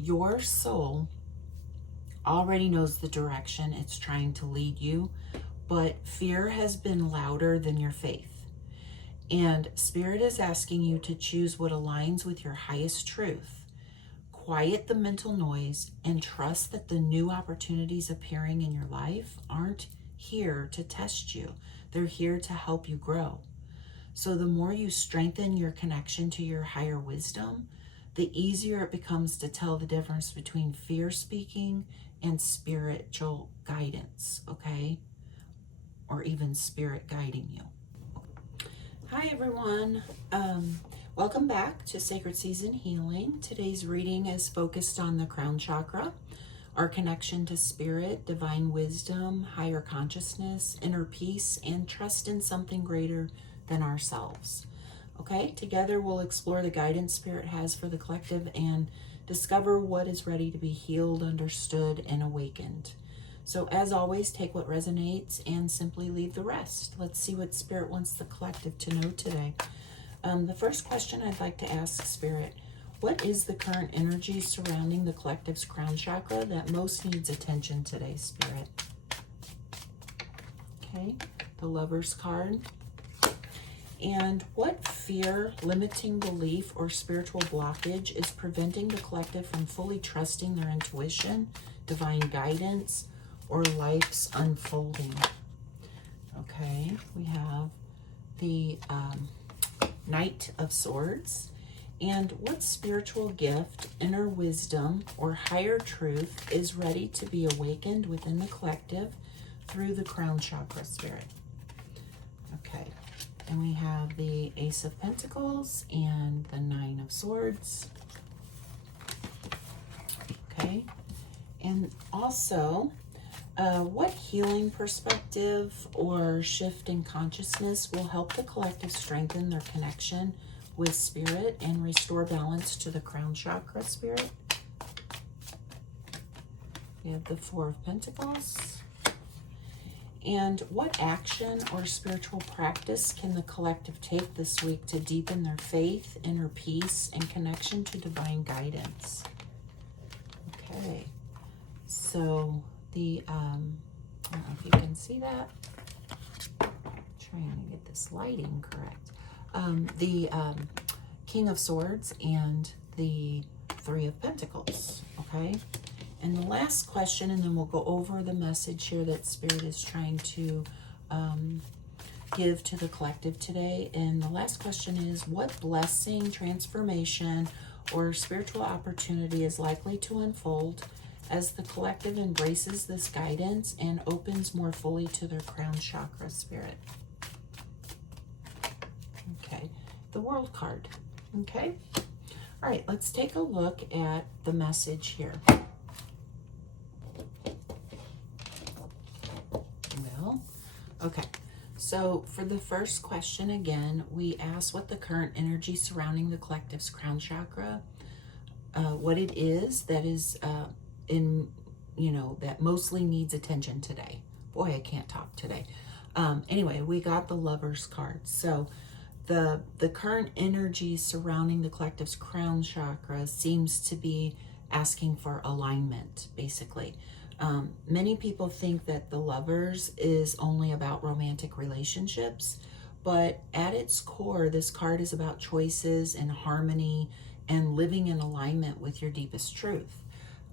your soul already knows the direction it's trying to lead you, but fear has been louder than your faith. And Spirit is asking you to choose what aligns with your highest truth. Quiet the mental noise and trust that the new opportunities appearing in your life aren't here to test you. They're here to help you grow. So the more you strengthen your connection to your higher wisdom, the easier it becomes to tell the difference between fear speaking and spiritual guidance, okay? Or even spirit guiding you. Hi everyone. Welcome back to Sacred Season Healing. Today's reading is focused on the Crown Chakra, our connection to spirit, divine wisdom, higher consciousness, inner peace, and trust in something greater than ourselves. Okay, together we'll explore the guidance Spirit has for the collective and discover what is ready to be healed, understood, and awakened. So as always, take what resonates and simply leave the rest. Let's see what Spirit wants the collective to know today. The first question I'd like to ask Spirit, what is the current energy surrounding the collective's crown chakra that most needs attention today, Spirit? Okay, the Lover's card. And what fear, limiting belief, or spiritual blockage is preventing the collective from fully trusting their intuition, divine guidance, or life's unfolding? Okay, we have the Knight of Swords. And what spiritual gift, inner wisdom, or higher truth is ready to be awakened within the collective through the crown chakra, Spirit? Okay. And we have the Ace of Pentacles and the Nine of Swords. Okay. And also, what healing perspective or shift in consciousness will help the collective strengthen their connection with Spirit and restore balance to the crown chakra, Spirit? We have the Four of Pentacles. And what action or spiritual practice can the collective take this week to deepen their faith, inner peace, and connection to divine guidance? Okay, so the, I don't know if you can see that. I'm trying to get this lighting correct. The King of Swords and the Three of Pentacles, okay? And the last question, and then we'll go over the message here that Spirit is trying to give to the collective today. And the last question is, what blessing, transformation, or spiritual opportunity is likely to unfold as the collective embraces this guidance and opens more fully to their crown chakra, Spirit? Okay, the World card. Okay, all right, let's take a look at the message here. Okay, so for the first question, again, we asked what the current energy surrounding the collective's crown chakra, what it is that is that mostly needs attention today. Boy, I can't talk today. Anyway, we got the Lover's card. So the current energy surrounding the collective's crown chakra seems to be asking for alignment, basically. Many people think that the Lovers is only about romantic relationships, but at its core, this card is about choices and harmony and living in alignment with your deepest truth.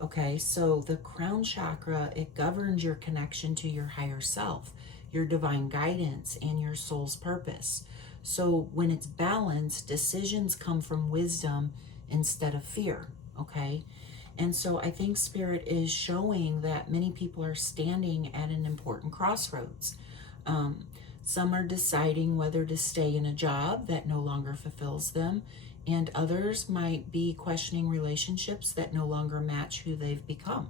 Okay, so the crown chakra, it governs your connection to your higher self, your divine guidance, and your soul's purpose. So when it's balanced, decisions come from wisdom instead of fear, okay? And so I think Spirit is showing that many people are standing at an important crossroads. Some are deciding whether to stay in a job that no longer fulfills them, and others might be questioning relationships that no longer match who they've become.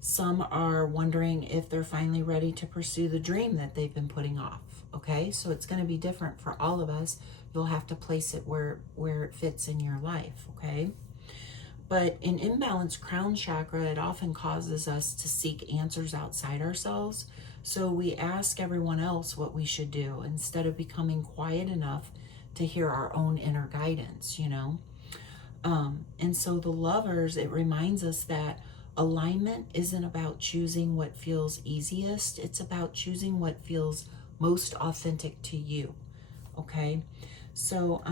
Some are wondering if they're finally ready to pursue the dream that they've been putting off. Okay, so it's going to be different for all of us. You'll have to place it where it fits in your life, okay? But in imbalanced crown chakra, it often causes us to seek answers outside ourselves. So we ask everyone else what we should do instead of becoming quiet enough to hear our own inner guidance, you know. And so the Lovers, it reminds us that alignment isn't about choosing what feels easiest. It's about choosing what feels most authentic to you. Okay? So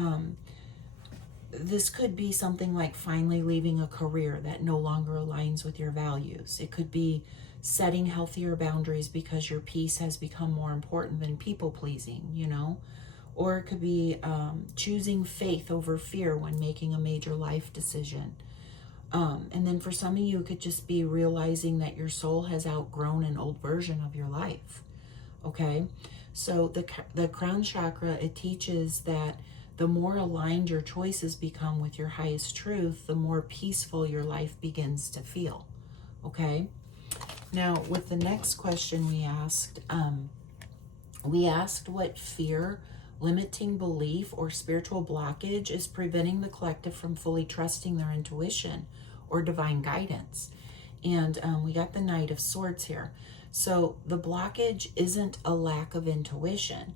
this could be something like finally leaving a career that no longer aligns with your values. It could be setting healthier boundaries because your peace has become more important than people pleasing, you know? Or it could be choosing faith over fear when making a major life decision. And then for some of you, it could just be realizing that your soul has outgrown an old version of your life. Okay? So the crown chakra, it teaches that the more aligned your choices become with your highest truth, the more peaceful your life begins to feel. Okay? Now, with the next question we asked what fear, limiting belief, or spiritual blockage is preventing the collective from fully trusting their intuition or divine guidance. And we got the Knight of Swords here. So the blockage isn't a lack of intuition.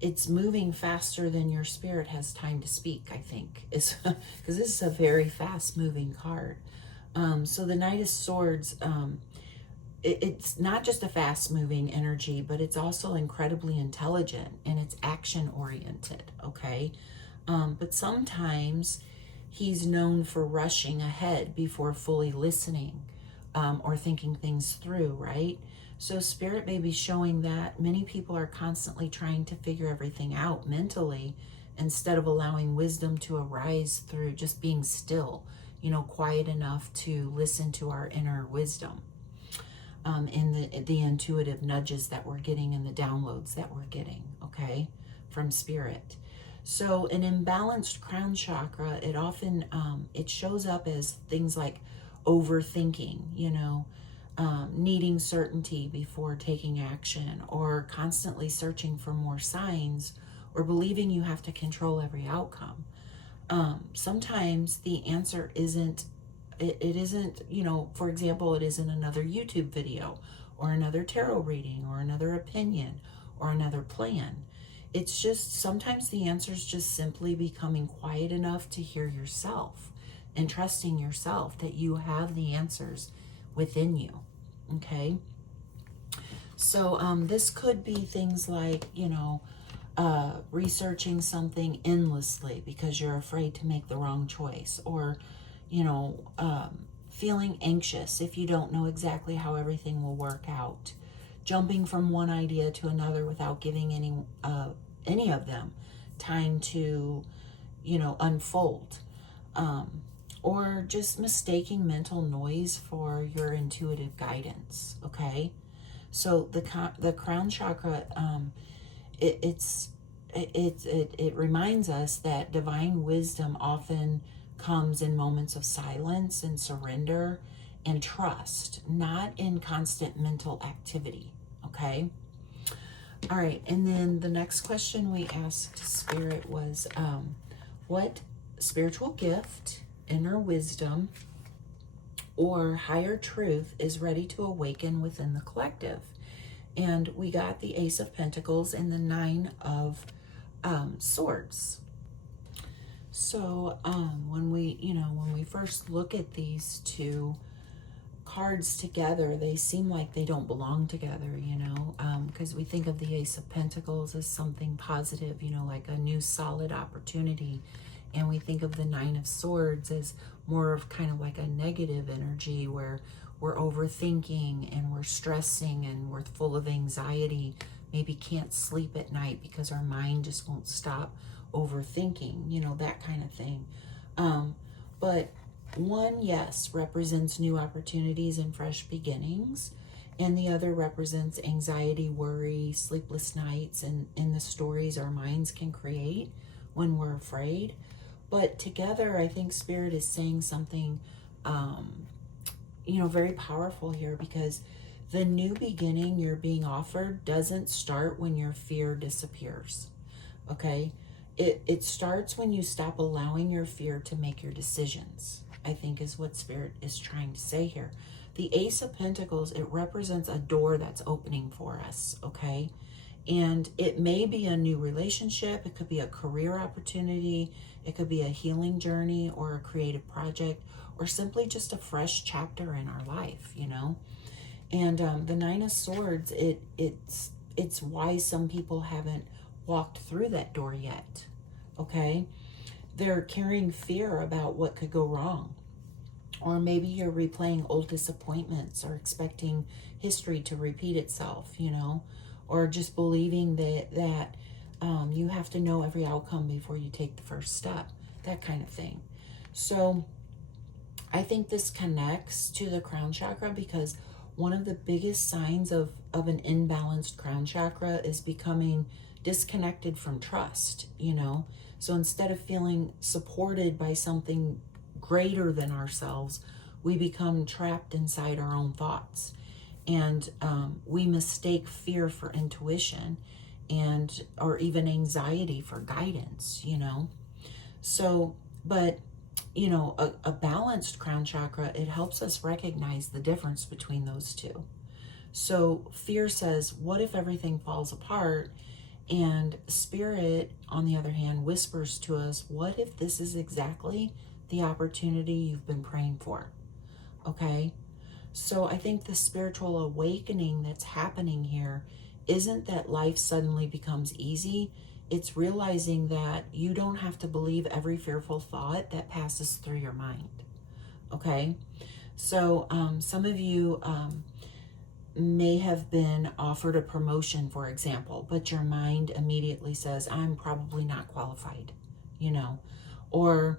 It's moving faster than your spirit has time to speak, I think, because this is a very fast moving card. So the Knight of Swords, it's not just a fast moving energy, but it's also incredibly intelligent and it's action oriented. Okay. But sometimes he's known for rushing ahead before fully listening or thinking things through, right? So Spirit may be showing that many people are constantly trying to figure everything out mentally instead of allowing wisdom to arise through just being still, you know, quiet enough to listen to our inner wisdom. In the intuitive nudges that we're getting and the downloads that we're getting, okay, from Spirit. So an imbalanced crown chakra, it often, it shows up as things like overthinking, you know, needing certainty before taking action, or constantly searching for more signs, or believing you have to control every outcome. Sometimes the answer isn't, it isn't, you know, for example, it isn't another YouTube video, or another tarot reading, or another opinion, or another plan. It's just, sometimes the answer is just simply becoming quiet enough to hear yourself and trusting yourself that you have the answers within you. Okay? So this could be things like, you know, researching something endlessly because you're afraid to make the wrong choice, or, you know, feeling anxious if you don't know exactly how everything will work out, jumping from one idea to another without giving any of them time to, you know, unfold, or just mistaking mental noise for your intuitive guidance. Okay, so the crown chakra, it reminds us that divine wisdom often comes in moments of silence and surrender and trust, not in constant mental activity. Okay. All right. And then the next question we asked Spirit was, what spiritual gift, inner wisdom, or higher truth is ready to awaken within the collective? And we got the Ace of Pentacles and the Nine of Swords. So when we first look at these two cards together, they seem like they don't belong together, you know, because we think of the Ace of Pentacles as something positive, you know, like a new solid opportunity. And we think of the Nine of Swords as more of kind of like a negative energy where we're overthinking and we're stressing and we're full of anxiety, maybe can't sleep at night because our mind just won't stop overthinking, you know, that kind of thing. But one, yes, represents new opportunities and fresh beginnings, and the other represents anxiety, worry, sleepless nights, and in the stories our minds can create when we're afraid. But together, I think Spirit is saying something, you know, very powerful here, because the new beginning you're being offered doesn't start when your fear disappears. Okay? It starts when you stop allowing your fear to make your decisions, I think is what Spirit is trying to say here. The Ace of Pentacles, it represents a door that's opening for us, okay? And it may be a new relationship, it could be a career opportunity, it could be a healing journey or a creative project, or simply just a fresh chapter in our life, you know. And the Nine of Swords, it's why some people haven't walked through that door yet. Okay, they're carrying fear about what could go wrong, or maybe you're replaying old disappointments or expecting history to repeat itself, you know, or just believing that you have to know every outcome before you take the first step, that kind of thing. So I think this connects to the crown chakra because one of the biggest signs of an imbalanced crown chakra is becoming disconnected from trust, you know. So instead of feeling supported by something greater than ourselves, we become trapped inside our own thoughts. And we mistake fear for intuition and or even anxiety for guidance, you know. So, but you know, a balanced crown chakra, it helps us recognize the difference between those two. So fear says, what if everything falls apart? And spirit, on the other hand, whispers to us, what if this is exactly the opportunity you've been praying for? Okay? So I think the spiritual awakening that's happening here isn't that life suddenly becomes easy. It's realizing that you don't have to believe every fearful thought that passes through your mind. Okay? So some of you may have been offered a promotion, for example, but your mind immediately says, I'm probably not qualified, you know. Or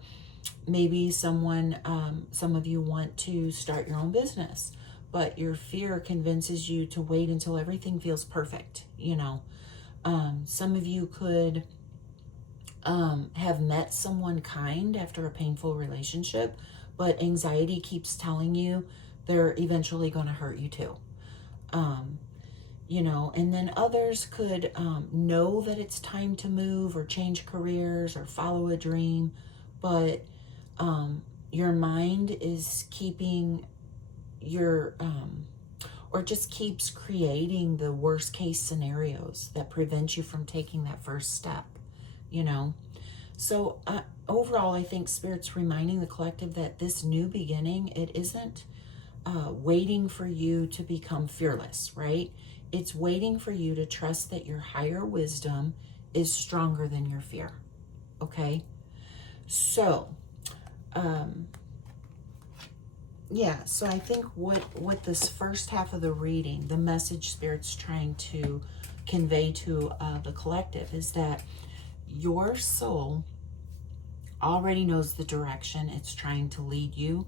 maybe some of you want to start your own business, but your fear convinces you to wait until everything feels perfect, you know. Some of you could have met someone kind after a painful relationship, but anxiety keeps telling you they're eventually going to hurt you too. You know, and then others could know that it's time to move or change careers or follow a dream, but your mind is keeping your, or just keeps creating the worst case scenarios that prevent you from taking that first step, you know. So overall, I think Spirit's reminding the collective that this new beginning, it isn't waiting for you to become fearless, right? It's waiting for you to trust that your higher wisdom is stronger than your fear, okay? So, yeah, so I think what this first half of the reading, the message Spirit's trying to convey to the collective is that your soul already knows the direction it's trying to lead you,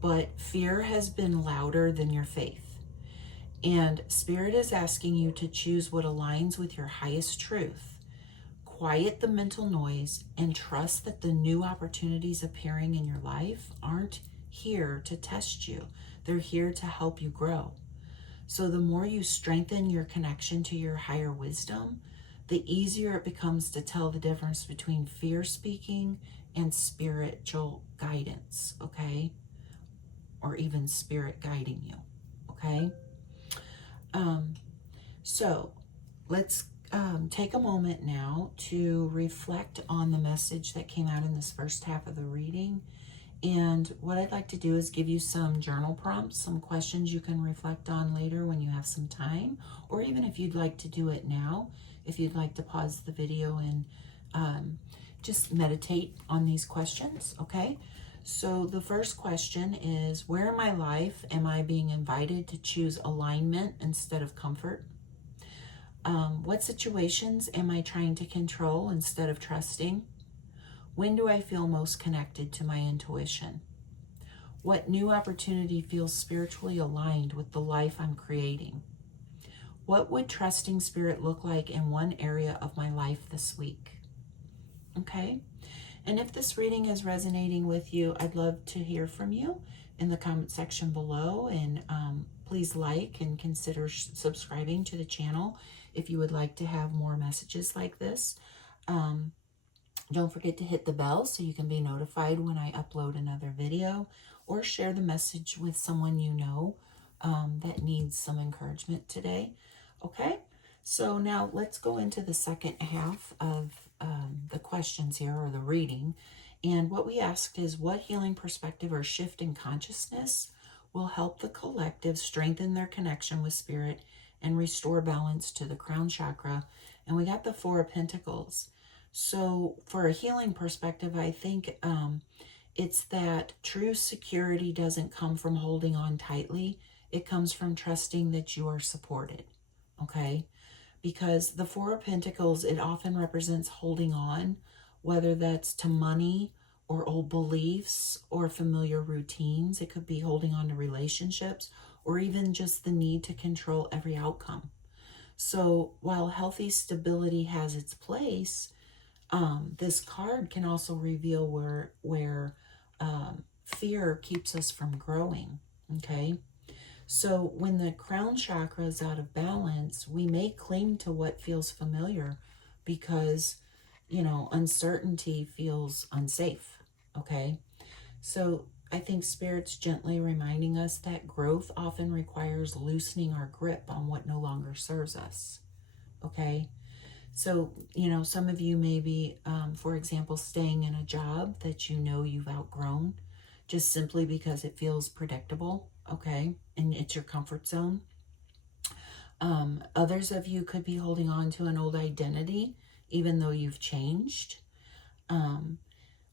but fear has been louder than your faith. And Spirit is asking you to choose what aligns with your highest truth. Quiet the mental noise and trust that the new opportunities appearing in your life aren't here to test you. They're here to help you grow. So the more you strengthen your connection to your higher wisdom, the easier it becomes to tell the difference between fear speaking and spiritual guidance, okay? Or even Spirit guiding you, okay? So let's take a moment now to reflect on the message that came out in this first half of the reading. And what I'd like to do is give you some journal prompts, some questions you can reflect on later when you have some time, or even if you'd like to do it now, if you'd like to pause the video and just meditate on these questions, okay? So the first question is, where in my life am I being invited to choose alignment instead of comfort? What situations am I trying to control instead of trusting? When do I feel most connected to my intuition? What new opportunity feels spiritually aligned with the life I'm creating? What would trusting Spirit look like in one area of my life this week? Okay? And if this reading is resonating with you, I'd love to hear from you in the comment section below. And please like and consider subscribing to the channel if you would like to have more messages like this. Don't forget to hit the bell so you can be notified when I upload another video, or share the message with someone you know that needs some encouragement today. Okay, So now let's go into the second half of the questions here, or the reading. And what we asked is, what healing perspective or shift in consciousness will help the collective strengthen their connection with spirit and restore balance to the crown chakra? And we got the Four of Pentacles. So for a healing perspective, I think it's that true security doesn't come from holding on tightly. It comes from trusting that you are supported, okay? Because the Four of Pentacles, it often represents holding on, whether that's to money or old beliefs or familiar routines. It could be holding on to relationships, or even just the need to control every outcome. So while healthy stability has its place, this card can also reveal where fear keeps us from growing, okay? So when the crown chakra is out of balance, we may cling to what feels familiar because, uncertainty feels unsafe, okay? So I think Spirit's gently reminding us that growth often requires loosening our grip on what no longer serves us, okay? So, some of you may be, for example, staying in a job that you've outgrown just simply because it feels predictable, okay? And it's your comfort zone. Others of you could be holding on to an old identity, even though you've changed.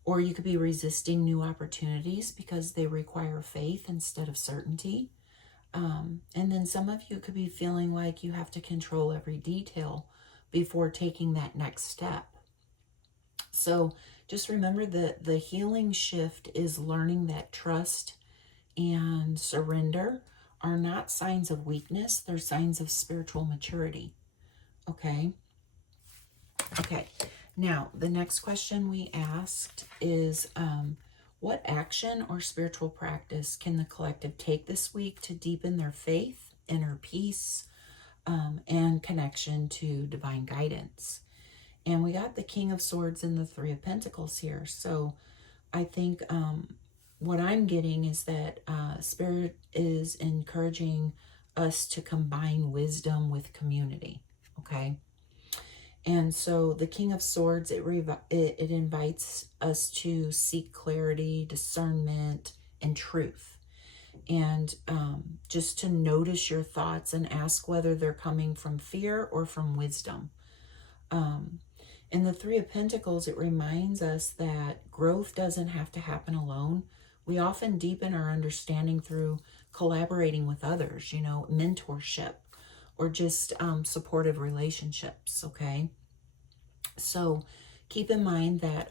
Or you could be resisting new opportunities because they require faith instead of certainty. And then some of you could be feeling like you have to control every detail before taking that next step. So just remember that the healing shift is learning that trust and surrender are not signs of weakness. They're signs of spiritual maturity. Okay? Okay. Now, the next question we asked is, what action or spiritual practice can the collective take this week to deepen their faith, inner peace, and connection to divine guidance? And we got the King of Swords and the Three of Pentacles here. So I think what I'm getting is that Spirit is encouraging us to combine wisdom with community, okay? And so the King of Swords, it invites us to seek clarity, discernment, and truth. And just to notice your thoughts and ask whether they're coming from fear or from wisdom. In the Three of Pentacles, it reminds us that growth doesn't have to happen alone. We often deepen our understanding through collaborating with others, mentorship, or just supportive relationships, okay? So keep in mind that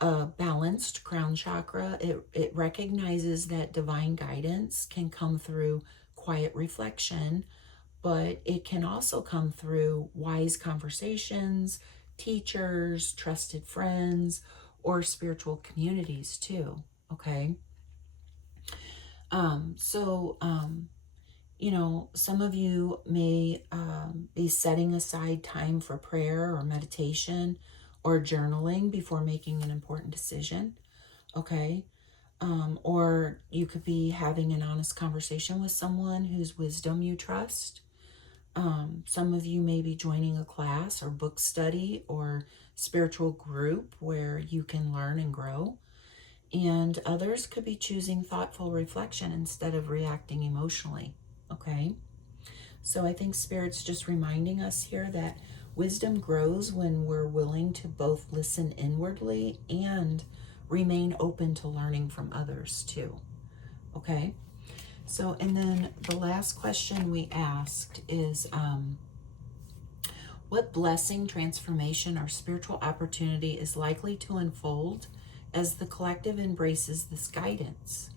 a balanced crown chakra, it recognizes that divine guidance can come through quiet reflection, but it can also come through wise conversations, teachers, trusted friends, or spiritual communities too, okay? Some of you may be setting aside time for prayer or meditation or journaling before making an important decision, okay? Or you could be having an honest conversation with someone whose wisdom you trust. Some of you may be joining a class or book study or spiritual group where you can learn and grow. And others could be choosing thoughtful reflection instead of reacting emotionally, okay? So I think Spirit's just reminding us here that wisdom grows when we're willing to both listen inwardly and remain open to learning from others too, okay? So, and then the last question we asked is, what blessing, transformation, or spiritual opportunity is likely to unfold as the collective embraces this guidance?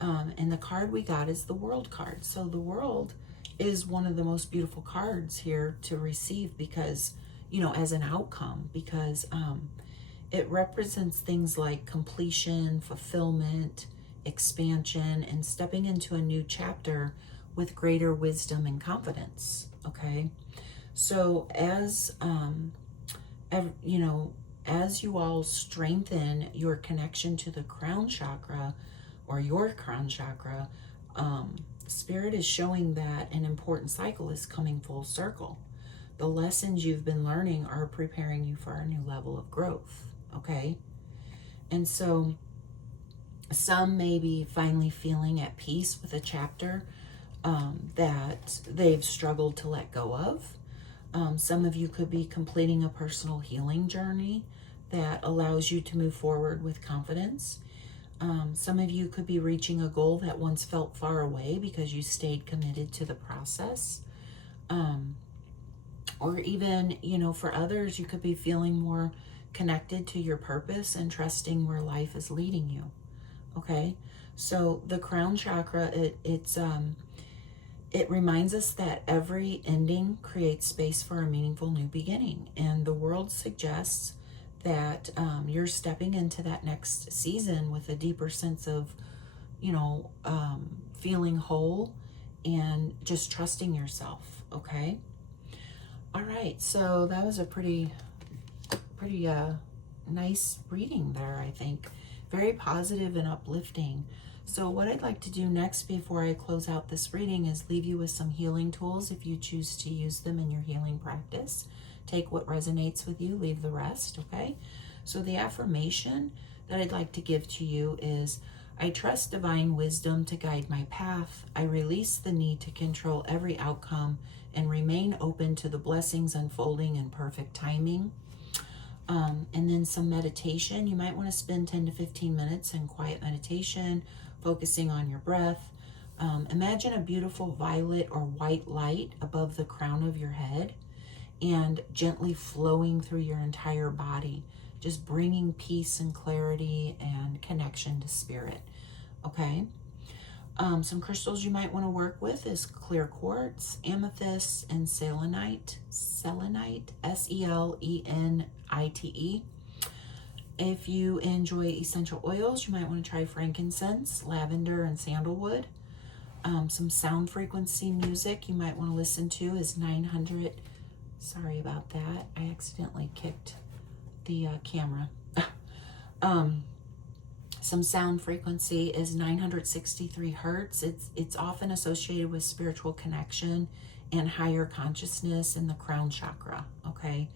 And the card we got is the World card. So the World is one of the most beautiful cards here to receive because, as an outcome, because it represents things like completion, fulfillment, expansion, and stepping into a new chapter with greater wisdom and confidence, okay? So as you all strengthen your connection to the crown chakra or your crown chakra, Spirit is showing that an important cycle is coming full circle. the lessons you've been learning are preparing you for a new level of growth, okay? And so some may be finally feeling at peace with a chapter that they've struggled to let go of. Some of you could be completing a personal healing journey that allows you to move forward with confidence. Some of you could be reaching a goal that once felt far away because you stayed committed to the process. Or even, you know, for others, you could be feeling more connected to your purpose and trusting where life is leading you. Okay? So the crown chakra, it reminds us that every ending creates space for a meaningful new beginning. And the world suggests that you're stepping into that next season with a deeper sense of, you know, feeling whole and just trusting yourself, okay? All right, so that was a pretty nice reading there, I think. Very positive and uplifting. So what I'd like to do next before I close out this reading is leave you with some healing tools if you choose to use them in your healing practice. Take what resonates with you, leave the rest, okay? So the affirmation that I'd like to give to you is, I trust divine wisdom to guide my path. I release the need to control every outcome and remain open to the blessings unfolding in perfect timing. And then some meditation. You might want to spend 10 to 15 minutes in quiet meditation, focusing on your breath. Imagine a beautiful violet or white light above the crown of your head and gently flowing through your entire body, just bringing peace and clarity and connection to spirit, okay? Some crystals you might want to work with is clear quartz, amethyst, and selenite. Selenite, Selenite. If you enjoy essential oils, you might want to try frankincense, lavender, and sandalwood. Some sound frequency music you might want to listen to is 900. Sorry about that. I accidentally kicked the camera. Some sound frequency is 963 hertz. It's often associated with spiritual connection and higher consciousness in the crown chakra, okay?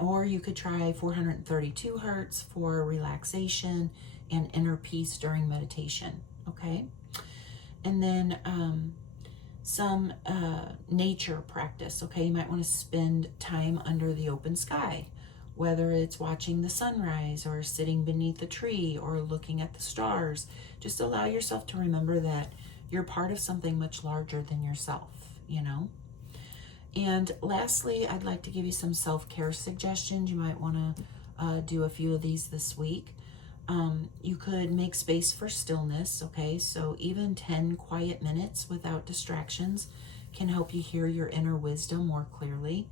Or you could try 432 hertz for relaxation and inner peace during meditation, okay? And then some nature practice, okay? You might want to spend time under the open sky, whether it's watching the sunrise or sitting beneath a tree or looking at the stars. Just allow yourself to remember that you're part of something much larger than yourself, you know? And lastly, I'd like to give you some self-care suggestions. You might want to do a few of these this week. You could make space for stillness, okay? So even 10 quiet minutes without distractions can help you hear your inner wisdom more clearly.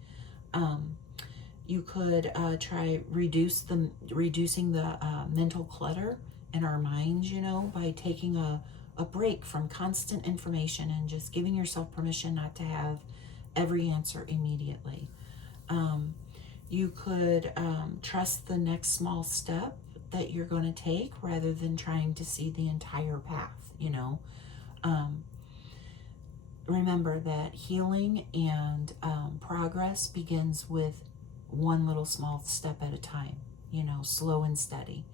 You could try reducing the mental clutter in our minds, you know, by taking a break from constant information and just giving yourself permission not to have every answer immediately. You could trust the next small step that you're going to take rather than trying to see the entire path, you know. Remember that healing and progress begins with one little small step at a time, you know, slow and steady.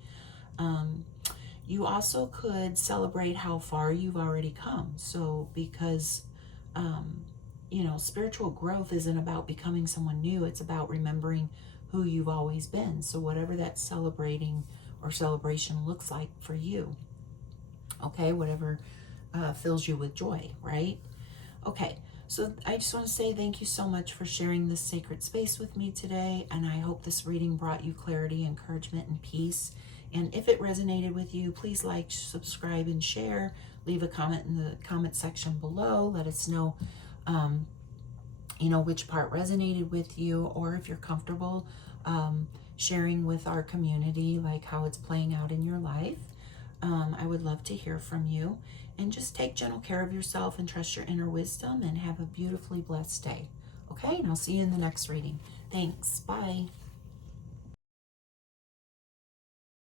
You also could celebrate how far you've already come. So because, you know, spiritual growth isn't about becoming someone new. It's about remembering who you've always been. So whatever that celebrating or celebration looks like for you, okay, whatever fills you with joy, right? Okay, so I just want to say thank you so much for sharing this sacred space with me today, and I hope this reading brought you clarity, encouragement, and peace. And if it resonated with you, please like, subscribe, and share. Leave a comment in the comment section below. Let us know, you know, which part resonated with you, or if you're comfortable sharing with our community, like how it's playing out in your life. I would love to hear from you. And just take gentle care of yourself and trust your inner wisdom and have a beautifully blessed day. Okay, and I'll see you in the next reading. Thanks. Bye.